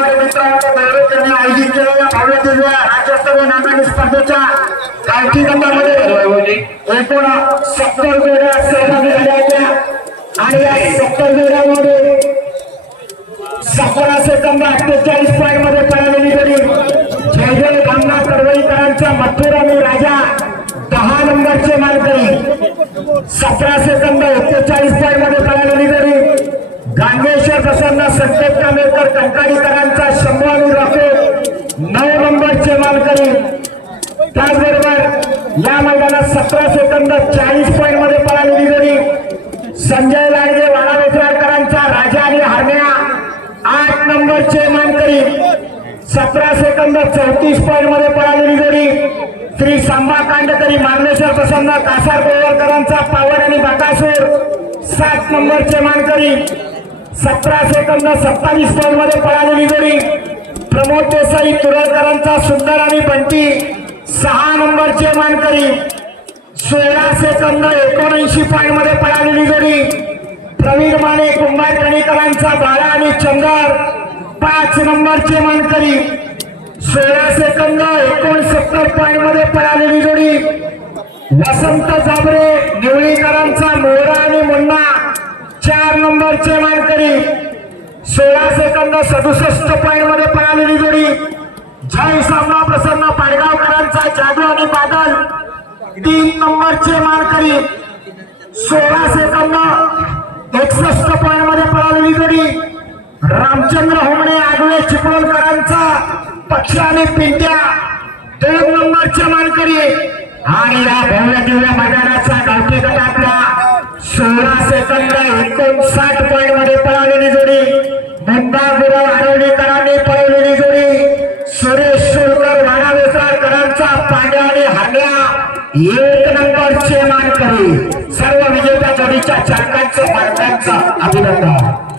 Number गौरव आयोजित केलेल्या राज्यस्तरीय स्पर्धेच्या गावठी गटामध्ये एकूण सत्तर सहभागी झाल्या होत्या आणि या सत्तर सतरा सेकंद अठ्ठेचाळीस पॉईंटमध्ये पळालेली जोडी जय जय भामना मथुर आणि राजा दहा नंबरचे मार्ग सतरा सेकंद एक्केचाळीस पॉईंटमध्ये पळालेली जोडी गांगेश्वर प्रसन्न संकेत कामेकर कंकाळीकरांचा शंभू आणि रॉकेट नऊ नंबरचे मानकरी त्याचबरोबर या मैदानात सतरा सेकंद चाळीस पॉईंटमध्ये पळालेली जोडी. संजय लाडगे वाडावेसराकरांचा राजा आणि हरण्या. आठ नंबरचे मानकरी सतरा सेकंद चौतीस पॉईंटमध्ये पळालेली जोडी. श्री सांबा कांडकरी मार्लेश्वर प्रसन्न कासार गोवरकरांचा पावर आणि बाकासूर. सात नंबरचे मानकरी सतरा सेकंद सत्तावीस पॉईंटमध्ये पळालेली जोडी प्रमोद देसाई तुरळकरांचा सुंदर आणि बंटी सहा नंबरचे मानकरी. सोळा सेकंद एकोणऐंशी पॉईंटमध्ये पळालेली जोडी प्रवीण माने कुंभार कणीकरांचा बाळा आणि चंदर पाच नंबरचे मानकरी. सोळा सेकंद एकोणसत्तर पॉईंटमध्ये पळालेली जोडी वसंत जाबरे निवळीकरांचा मोरा आणि मुन्ना चार नंबरचे सोळा सेकंद सदुसष्ट पॉईंटमध्ये पळालेली जोडी. जय सामना प्रसन्न पाडगावकरांचा जादू आणि बादल. तीन नंबरचे मानकरी. सोळा सेकंद एकसष्ट पॉईंटमध्ये पळालेली जोडी. रामचंद्र होमणे आगळे चिपळूणकरांचा पक्ष आणि पिंट्या. दोन नंबरचे मानकरी. आणि या भव्य दिव्या मैदानाचा गावठी गटातला सोळा सेकंद एकोणसाठ पॉईंटमध्ये पळालेली जोडी मुंबा गुरव आरवलीकरांनी पळवलेली जोडी सुरेश शिरकर वाडावेसरकरांचा पांड्या आणि हाड्या एक नंबरचे मानकरी. सर्व विजेत्या जोडीच्या चालकांचं मालकांचं अभिनंदन.